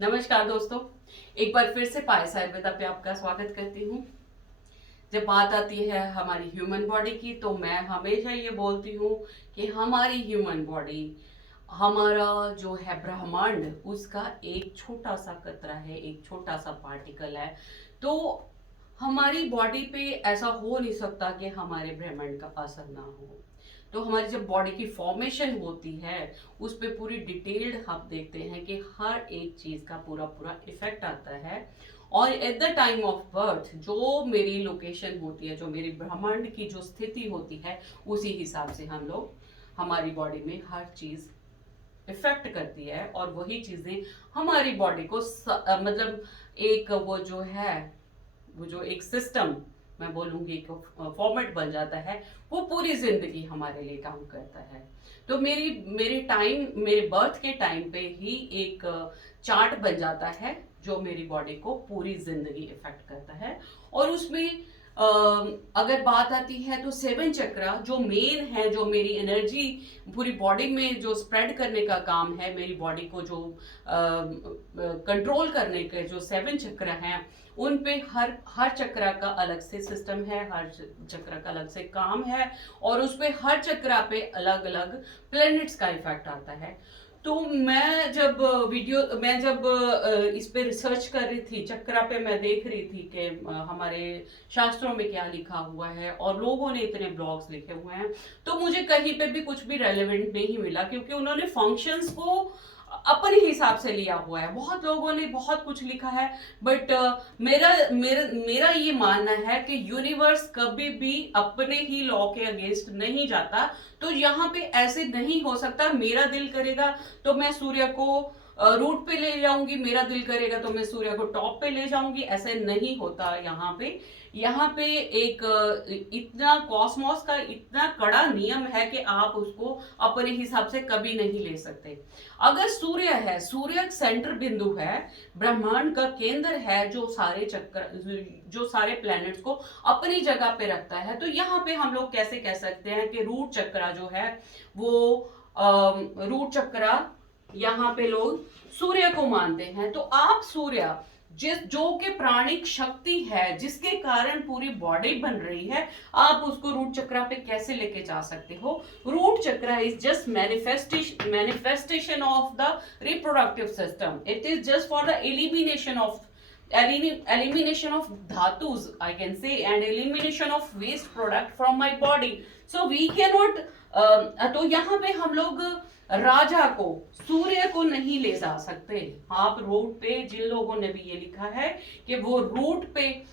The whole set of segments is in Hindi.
नमस्कार दोस्तों, एक बार फिर से पायस आयुर्वेदा पे आपका स्वागत करती हूँ। जब बात आती है हमारी ह्यूमन बॉडी की तो मैं हमेशा ये बोलती हूँ कि हमारी ह्यूमन बॉडी, हमारा जो है ब्रह्मांड, उसका एक छोटा सा कतरा है, एक छोटा सा पार्टिकल है। तो हमारी बॉडी पे ऐसा हो नहीं सकता कि हमारे ब्रह्मांड का असर ना हो। तो हमारी जब बॉडी की फॉर्मेशन होती है उस पे पूरी डिटेल्ड हम देखते हैं कि हर एक चीज का पूरा पूरा इफेक्ट आता है। और at the time of birth जो मेरी लोकेशन होती है, जो मेरी ब्रह्मांड की जो स्थिति होती है, उसी हिसाब से हम लोग हमारी बॉडी में हर चीज इफेक्ट करती है। और वही चीजें हमारी बॉडी को मतलब एक वो जो एक सिस्टम, मैं बोलूंगी एक फॉर्मेट बन जाता है, वो पूरी जिंदगी हमारे लिए काम करता है। तो मेरी मेरे बर्थ के टाइम पे ही एक चार्ट बन जाता है जो मेरी बॉडी को पूरी जिंदगी इफेक्ट करता है। और उसमें अगर बात आती है तो सेवन चक्रा जो मेन है, जो मेरी एनर्जी पूरी बॉडी में जो स्प्रेड करने का काम है, मेरी बॉडी को जो कंट्रोल करने के जो सेवन चक्र हैं, उन पे हर चक्र का अलग से सिस्टम है, हर चक्र का अलग से काम है। और उस पे हर चक्र पे अलग अलग प्लैनेट्स का इफेक्ट आता है। तो मैं जब इस पे रिसर्च कर रही थी, चक्रा पे मैं देख रही थी कि हमारे शास्त्रों में क्या लिखा हुआ है और लोगों ने इतने ब्लॉग्स लिखे हुए हैं, तो मुझे कहीं पे भी कुछ भी रेलेवेंट नहीं मिला, क्योंकि उन्होंने फंक्शंस को अपने हिसाब से लिया हुआ है। बहुत लोगों ने बहुत कुछ लिखा है, बट मेरा मेरा मेरा ये मानना है कि यूनिवर्स कभी भी अपने ही लॉ के अगेंस्ट नहीं जाता। तो यहाँ पे ऐसे नहीं हो सकता मेरा दिल करेगा तो मैं सूर्य को रूट पे ले जाऊंगी, मेरा दिल करेगा तो मैं सूर्य को टॉप पे ले जाऊंगी, ऐसे नहीं होता। यहाँ पे एक इतना कॉस्मोस का इतना कड़ा नियम है कि आप उसको अपने हिसाब से कभी नहीं ले सकते। अगर सूर्य है, सूर्य सेंटर बिंदु है, ब्रह्मांड का केंद्र है, जो सारे प्लैनेट्स को अपनी जगह पे रखता है, तो यहाँ पे हम लोग कैसे कह सकते हैं कि रूट चक्रा जो है वो रूट चक्रा, यहाँ पे लोग सूर्य को मानते हैं। तो आप सूर्य जो कि प्राणिक शक्ति है, जिसके कारण पूरी बॉडी बन रही है, आप उसको रूट चक्र पे कैसे लेके जा सकते हो? रूट चक्र is just manifestation of the reproductive system. It is just for the elimination of dhatus, I can say, and elimination of waste product from my body. So we cannot तो यहाँ पे हम लोग राजा को, सूर्य को नहीं ले जा सकते। आप रूट पे, जिन लोगों ने भी ये लिखा है कि वो रूट पे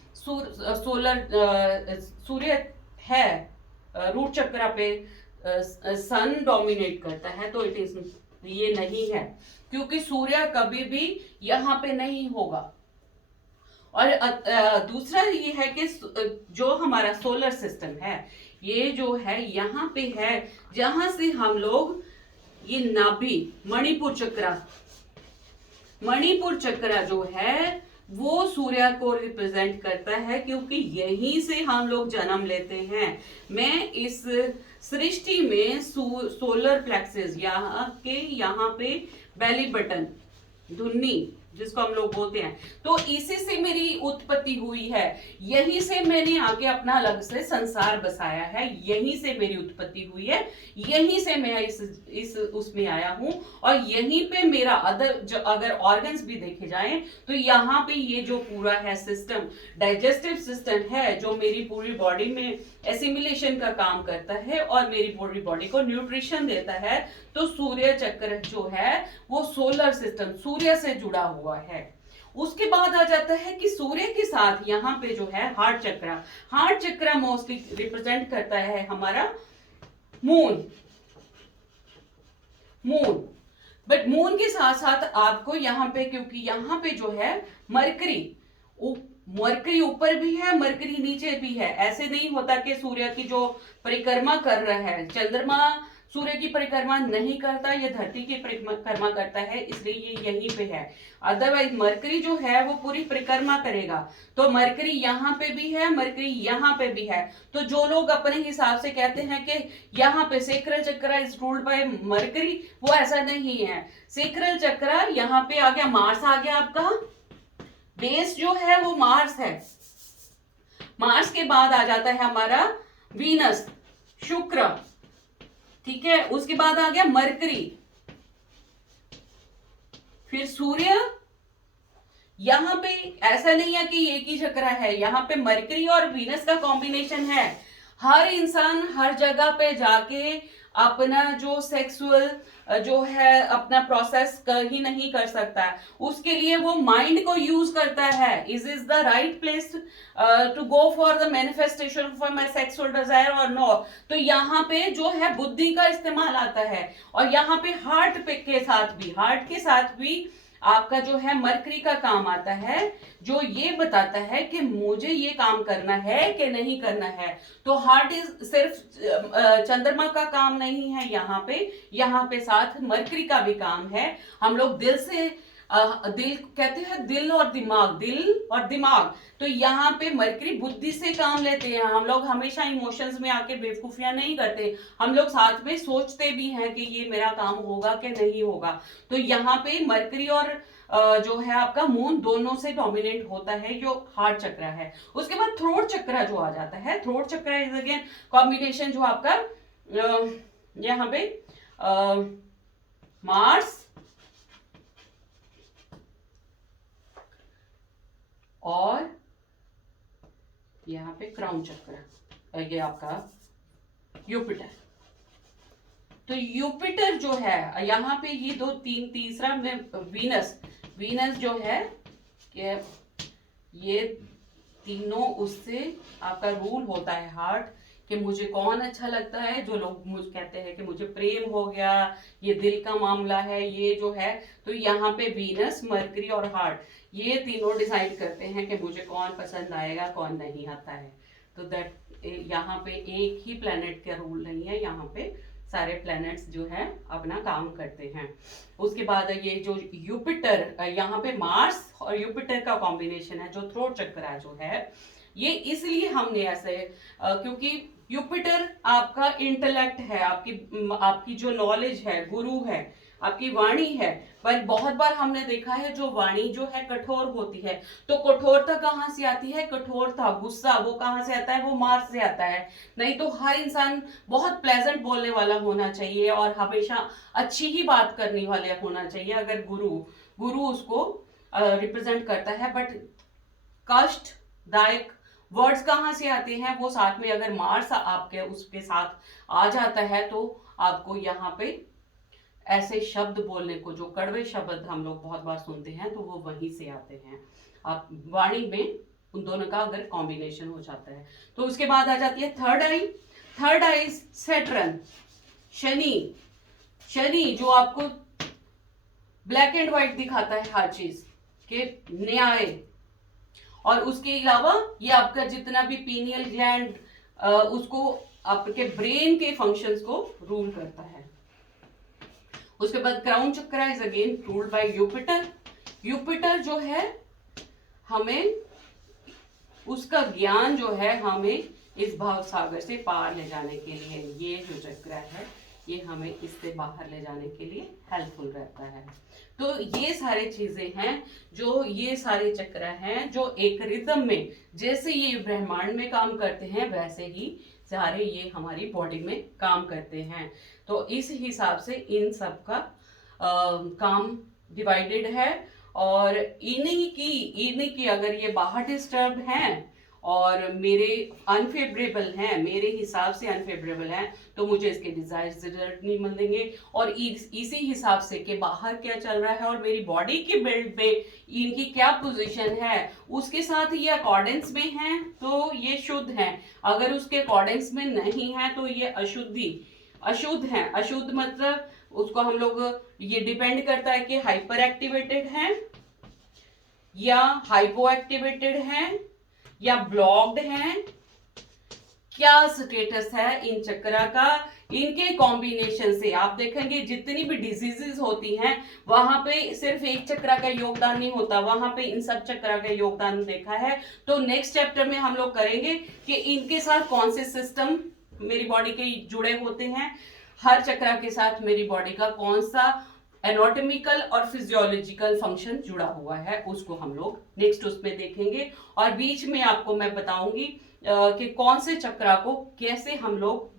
सूर्य है, रूट चक्र पे सन डोमिनेट करता है, तो ये नहीं है, क्योंकि सूर्य कभी भी यहाँ पे नहीं होगा। और दूसरा ये है कि जो हमारा सोलर सिस्टम है, ये जो है यहाँ पे है जहां से हम लोग ये नाभि, मणिपुर चक्र जो है वो सूर्य को रिप्रेजेंट करता है, क्योंकि यहीं से हम लोग जन्म लेते हैं। मैं इस सृष्टि में सोलर प्लेक्सेस, यहाँ पे बेली बटन, धुन्नी जिसको हम लोग बोलते हैं, तो इसी से मेरी उत्पत्ति हुई है। यहीं से मैंने आके अपना अलग से संसार बसाया है, यहीं से मेरी उत्पत्ति हुई है, यहीं से मैं इस उसमें आया हूं। और यहीं पे मेरा अगर ऑर्गन्स भी देखे जाएं तो यहाँ पे ये जो पूरा है सिस्टम, डाइजेस्टिव सिस्टम है, जो मेरी पूरी बॉडी में एसिमिलेशन का काम करता है और मेरी पूरी बॉडी को न्यूट्रिशन देता है। तो सूर्य चक्र जो है वो सोलर सिस्टम, सूर्य से जुड़ा हुआ है। उसके बाद आ जाता है कि सूर्य के साथ यहाँ पे जो है हार्ट चक्र मोस्टली रिप्रेजेंट करता है हमारा मून। बट मून के साथ साथ आपको यहाँ पे, क्योंकि यहाँ पे जो है मरकरी ऊपर भी है, मरकरी नीचे भी है। ऐसे नहीं होता कि सूर्य की जो परिक्रमा कर रहा है, चंद्रमा सूर्य की परिक्रमा नहीं करता, ये धरती की परिक्रमा करता है, इसलिए ये यहीं पे है। अदरवाइज मरकरी जो है वो पूरी परिक्रमा करेगा, तो मरकरी यहाँ पे भी है, मरकरी यहाँ पे भी है। तो जो लोग अपने हिसाब से कहते हैं कि यहाँ पे सेक्रल चक्र इज रूल्ड बाय मरकरी, वो ऐसा नहीं है। सेक्रल चक्र यहाँ पे आ गया, मार्स आ गया, आपका बेस जो है वो मार्स है। मार्स के बाद आ जाता है हमारा वीनस, शुक्र, ठीक है, उसके बाद आ गया मरकरी, फिर सूर्य। यहां पे ऐसा नहीं है कि एक ही चक्र है, यहाँ पे मरकरी और वीनस का कॉम्बिनेशन है। हर इंसान हर जगह पे जाके अपना जो सेक्सुअल जो है अपना प्रोसेस ही नहीं कर सकता है, उसके लिए वो माइंड को यूज करता है। Is the right place to go for the manifestation for my sexual desire और नो। तो यहाँ पे जो है बुद्धि का इस्तेमाल आता है, और यहाँ पे हार्ट के साथ भी आपका जो है मरकरी का काम आता है, जो ये बताता है कि मुझे ये काम करना है कि नहीं करना है। तो हार्ट इज सिर्फ चंद्रमा का काम नहीं है, यहाँ पे साथ मरकरी का भी काम है। हम लोग दिल से दिल कहते हैं, दिल और दिमाग, तो यहाँ पे मरकरी बुद्धि से काम लेते हैं। हम लोग हमेशा इमोशंस में आके बेवकूफियां नहीं करते, हम लोग साथ में सोचते भी हैं कि ये मेरा काम होगा कि नहीं होगा। तो यहाँ पे मरकरी और जो है आपका मून दोनों से डोमिनेट होता है, जो हार्ट चक्र है। उसके बाद थ्रोट चक्र जो आ जाता है, थ्रोट चक्र इज अगेन कॉम्बिनेशन जो आपका यहाँ पे मार्स और यहाँ पे क्राउन चक्र, ये आपका यूपिटर। तो यूपिटर जो है यहाँ पे ये तीसरा में वीनस जो है कि ये तीनों उससे आपका रूल होता है हार्ट, कि मुझे कौन अच्छा लगता है। जो लोग मुझे कहते हैं कि मुझे प्रेम हो गया, ये दिल का मामला है, ये जो है, तो यहाँ पे वीनस, मरकरी और हार्ट ये तीनों डिसाइड करते हैं कि मुझे कौन पसंद आएगा, कौन नहीं आता है। तो दैट यहाँ पे एक ही प्लेनेट का रूल नहीं है, यहाँ पे सारे प्लैनेट्स जो है अपना काम करते हैं। उसके बाद ये जो यूपिटर, यहाँ पे मार्स और यूपिटर का कॉम्बिनेशन है, जो थ्रोट चक्र जो है, ये इसलिए हमने ऐसे क्योंकि यूपिटर आपका इंटेलेक्ट है, आपकी जो नॉलेज है, गुरु है, आपकी वाणी है। पर बहुत बार हमने देखा है जो वाणी जो है कठोर होती है, तो कठोरता कहाँ से आती है? कठोरता, गुस्सा, वो कहाँ से आता है? वो मार्स से आता है। नहीं तो हर इंसान बहुत प्लेजेंट बोलने वाला होना चाहिए और हमेशा अच्छी ही बात करने वाले होना चाहिए, अगर गुरु उसको रिप्रेजेंट करता है। बट कष्टदायक वर्ड्स कहाँ से आते हैं? वो साथ में अगर मार्स आपके उसके साथ आ जाता है, तो आपको यहाँ पे ऐसे शब्द बोलने को, जो कड़वे शब्द हम लोग बहुत बार सुनते हैं, तो वो वहीं से आते हैं। आप वाणी में उन दोनों का अगर कॉम्बिनेशन हो जाता है। तो उसके बाद आ जाती है थर्ड आई सैटर्न, शनि जो आपको ब्लैक एंड व्हाइट दिखाता है हर चीज के, न्याय। और उसके अलावा ये आपका जितना भी पीनियल ग्लैंड उसको आपके ब्रेन के फंक्शंस को रूल करता है। उसके बाद क्राउन चक्र इज अगेन रूल्ड बाय यूपिटर जो है हमें उसका ज्ञान जो है हमें इस भाव सागर से पार ले जाने के लिए, ये जो चक्र है ये हमें इससे बाहर ले जाने के लिए हेल्पफुल रहता है। तो ये सारे चीजें हैं, जो ये सारे चक्र हैं जो एक रिदम में, जैसे ये ब्रह्मांड में काम करते हैं, वैसे ही सारे ये हमारी बॉडी में काम करते हैं। तो इस हिसाब से इन सब का काम डिवाइडेड है। और इन्हीं की अगर ये बाहर डिस्टर्ब हैं और मेरे अनफेवरेबल हैं, मेरे हिसाब से अनफेवरेबल हैं, तो मुझे इसके डिजायर्ड रिजल्ट नहीं मिलेंगे। और इसी हिसाब से कि बाहर क्या चल रहा है और मेरी बॉडी की बिल्ड में इनकी क्या पोजीशन है, उसके साथ ये अकॉर्डेंस में हैं तो ये शुद्ध हैं। अगर उसके अकॉर्डेंस में नहीं है तो ये अशुद्ध हैं। अशुद्ध मतलब उसको हम लोग, ये डिपेंड करता है कि हाइपर एक्टिवेटेड हैं या हाइपो एक्टिवेटेड हैं या ब्लॉक्ड हैं क्या स्टेटस है इन चक्रा का, इनके कॉम्बिनेशन से आप देखेंगे जितनी भी डिजीजेस होती हैं वहां पे सिर्फ एक चक्रा का योगदान नहीं होता, वहां पे इन सब चक्रा का योगदान देखा है। तो नेक्स्ट चैप्टर में हम लोग करेंगे कि इनके साथ कौन से सिस्टम मेरी बॉडी के जुड़े होते हैं, हर चक्रा के साथ मेरी बॉडी का कौन सा एनाटॉमिकल और फिजियोलॉजिकल फंक्शन जुड़ा हुआ है, उसको हम लोग नेक्स्ट उसमें देखेंगे। और बीच में आपको मैं बताऊंगी कि कौन से चक्रा को कैसे हम लोग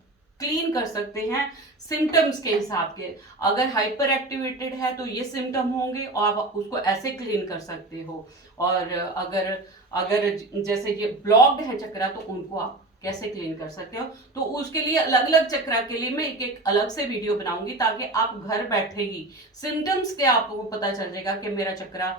क्लीन कर सकते हैं सिम्टम्स के हिसाब के। अगर हाइपर एक्टिवेटेड है तो ये सिम्टम होंगे और आप उसको ऐसे क्लीन कर सकते हो, और अगर अगर जैसे ये ब्लॉक्ड है चक्रा तो उनको आप कैसे क्लीन कर सकते हो। तो उसके लिए अलग अलग चक्रा के लिए मैं एक एक अलग से वीडियो बनाऊंगी, ताकि आप घर बैठे ही सिम्टम्स के आपको पता चल जाएगा कि मेरा चक्रा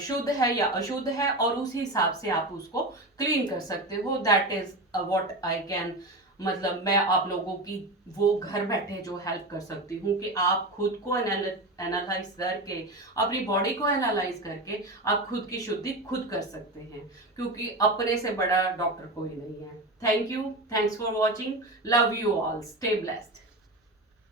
शुद्ध है या अशुद्ध है, और उस हिसाब से आप उसको क्लीन कर सकते हो। That is what I can, मतलब मैं आप लोगों की वो घर बैठे जो हेल्प कर सकती हूँ कि आप खुद को एनालाइज करके, अपनी बॉडी को एनालाइज करके आप खुद की शुद्धि खुद कर सकते हैं, क्योंकि अपने से बड़ा डॉक्टर कोई नहीं है। Thank you, thanks for watching, love you all, stay blessed.